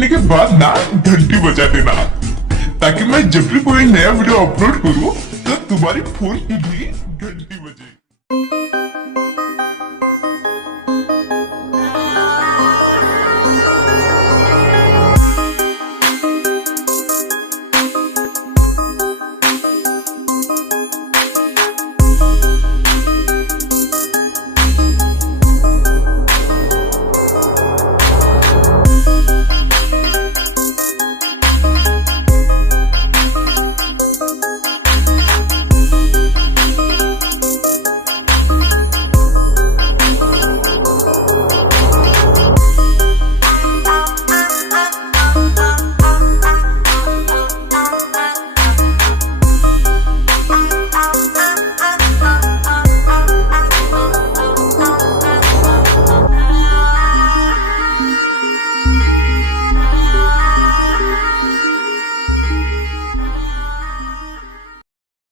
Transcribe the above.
करने के बाद ना घंटी बजा देना, ताकि मैं जब भी कोई नया वीडियो अपलोड करूँ तो तुम्हारी फोन की भी घंटी